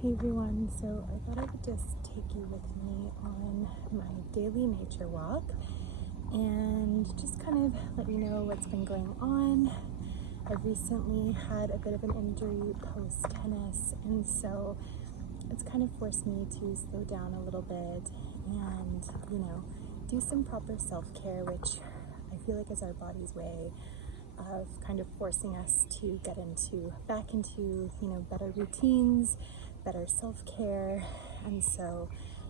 Hey everyone, so I thought I would just take you with me on my daily nature walk and just kind of let you know what's been going on. I've recently had a bit of an injury post tennis, and so it's kind of forced me to slow down a little bit and, do some proper self-care, which I feel like is our body's way of kind of forcing us to get back into better routines, better self-care. And so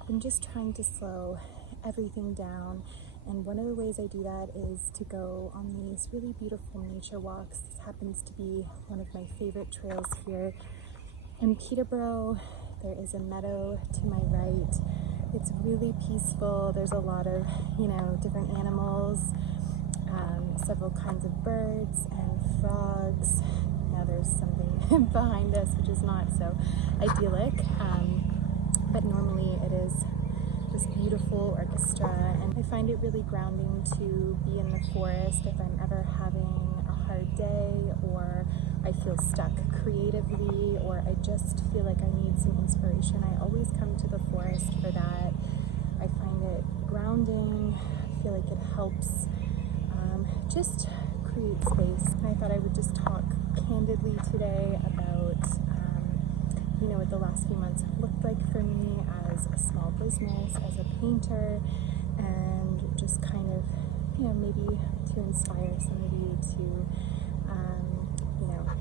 I'm just trying to slow everything down, and one of the ways I do that is to go on these really beautiful nature walks. This happens to be one of my favorite trails here in Peterborough. There is a meadow to my right. It's really peaceful. There's a lot of different animals, several kinds of birds and frogs. Now there's something behind us which is not so idyllic, but normally it is this beautiful orchestra, and I find it really grounding to be in the forest if I'm ever having a hard day, or I feel stuck creatively, or I just feel like I need some inspiration. I always come to the forest for that. I find it grounding. I feel like it helps just create space. And I thought I would just talk candidly today about what the last few months have looked like for me as a small business, as a painter, and just kind of maybe to inspire some of you to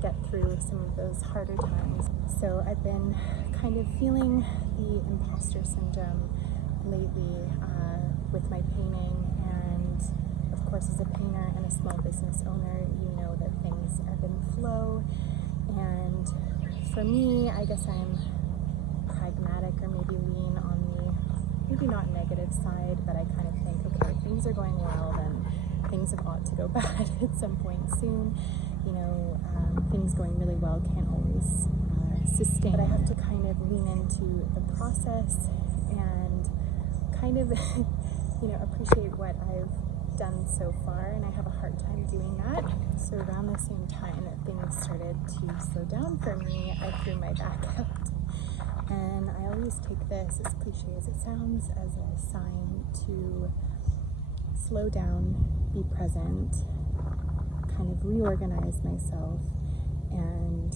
get through some of those harder times. So I've been kind of feeling the imposter syndrome lately with my painting, and of course as a painter and a small business owner, you know that things ebb and flow. And for me, I guess I'm pragmatic, or maybe lean on the maybe not negative side, but I kind of think, okay, if things are going well, then things have ought to go bad at some point soon. Things going really well can't always sustain, but I have to kind of lean into the process and kind of appreciate what I've done so far, and I have a hard time doing that. So around the same time that things started to slow down for me, I threw my back out. And I always take this, as cliche as it sounds, as a sign to slow down, be present, kind of reorganize myself, and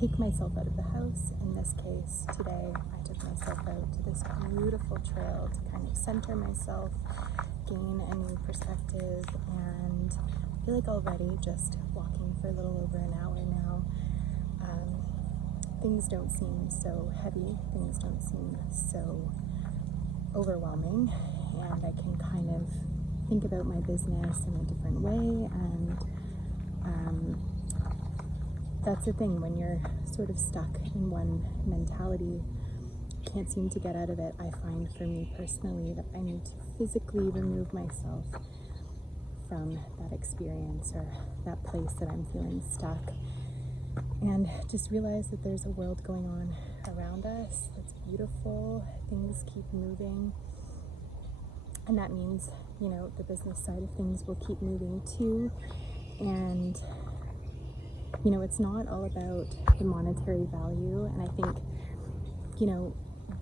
take myself out of the house. In this case, today, I took myself out to this beautiful trail to kind of center myself, gain a new perspective, and I feel like already just walking for a little over an hour now, things don't seem so heavy, things don't seem so overwhelming, and I can kind of think about my business in a different way. And that's the thing, when you're sort of stuck in one mentality, can't seem to get out of it. I find for me personally that I need to physically remove myself from that experience or that place that I'm feeling stuck, and just realize that there's a world going on around us that's beautiful. Things keep moving, and that means the business side of things will keep moving too. And it's not all about the monetary value. And I think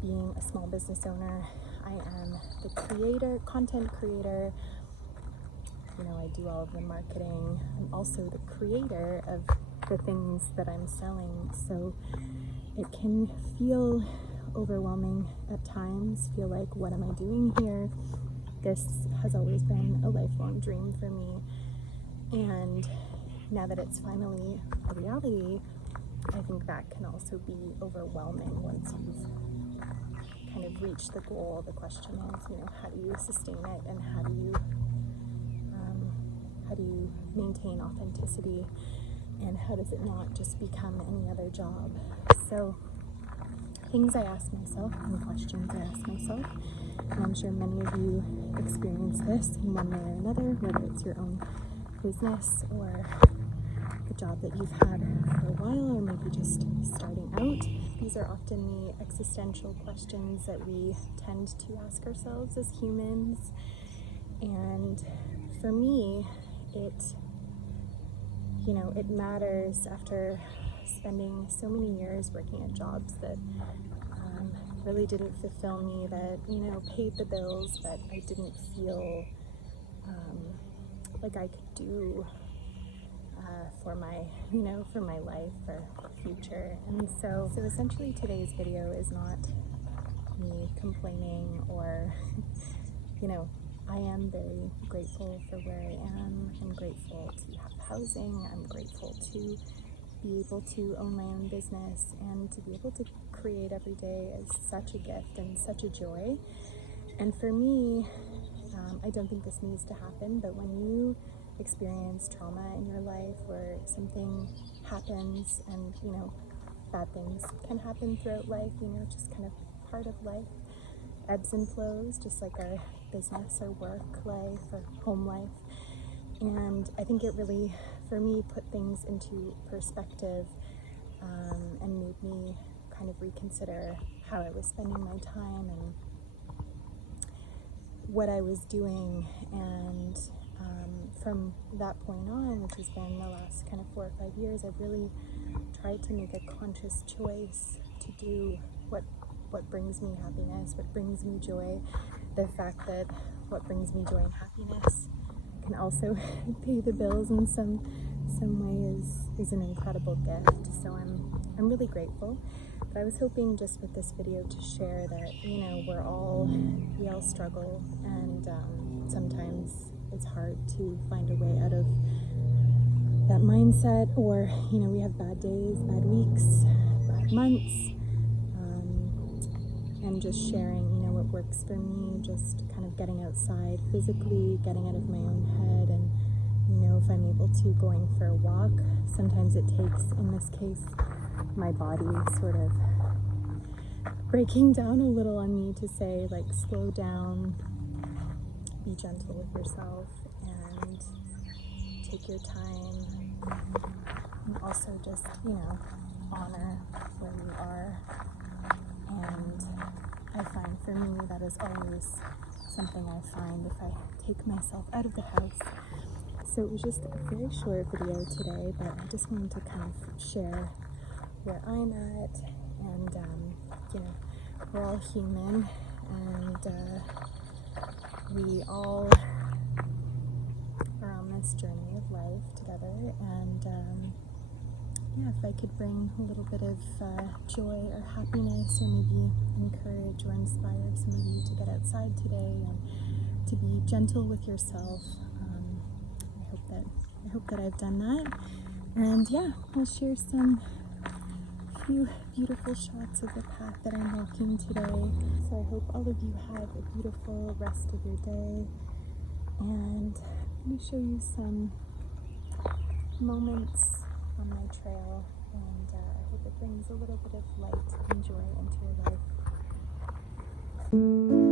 being a small business owner, I am the content creator. I do all of the marketing. I'm also the creator of the things that I'm selling. So it can feel overwhelming at times, feel like, what am I doing here? This has always been a lifelong dream for me. And now that it's finally a reality, I think that can also be overwhelming once you've kind of reached the goal. The question is, how do you sustain it, and how do you maintain authenticity, and how does it not just become any other job? So things I ask myself and questions I ask myself, and I'm sure many of you experience this in one way or another, whether it's your own business or a job that you've had for a while, or maybe just starting out. These are often the existential questions that we tend to ask ourselves as humans. And for me, it matters after spending so many years working at jobs that really didn't fulfill me, that, you know, paid the bills, but I didn't feel like I could do for my, you know, for my life, for the future. And so essentially today's video is not me complaining or, you know, I am very grateful for where I am. I'm grateful to have housing. I'm grateful to be able to own my own business, and to be able to create every day is such a gift and such a joy. And for me, I don't think this needs to happen, but when you experience trauma in your life, where something happens, and, you know, bad things can happen throughout life, you know, just kind of part of life, ebbs and flows, just like our business or work life or home life. And I think it really, for me, put things into perspective, and made me kind of reconsider how I was spending my time and what I was doing. And from that point on, which has been the last kind of 4 or 5 years, I've really tried to make a conscious choice to do what brings me happiness, what brings me joy. The fact that what brings me joy and happiness can also pay the bills in some way is an incredible gift. So I'm really grateful. But I was hoping just with this video to share that, you know, we all struggle, and sometimes it's hard to find a way out of that mindset, or, you know, we have bad days, bad weeks, bad months, and just sharing, you know, what works for me, just kind of getting outside physically, getting out of my own head, and, you know, if I'm able to, going for a walk. Sometimes it takes, in this case, my body sort of breaking down a little on me to say, like, slow down, be gentle with yourself, and take your time, and also just, you know, honor where you are. And I find for me that is always something I find if I take myself out of the house. So it was just a very short video today, but I just wanted to kind of share where I'm at. And you know, we're all human, and we all are on this journey of life together. And yeah, if I could bring a little bit of joy or happiness, or maybe encourage or inspire some of you to get outside today and to be gentle with yourself, I hope that I've done that. And yeah, I'll share some few beautiful shots of the path that I'm walking today. So I hope all of you have a beautiful rest of your day. And I'm going to show you some moments on my trail, and I hope it brings a little bit of light and joy into your life.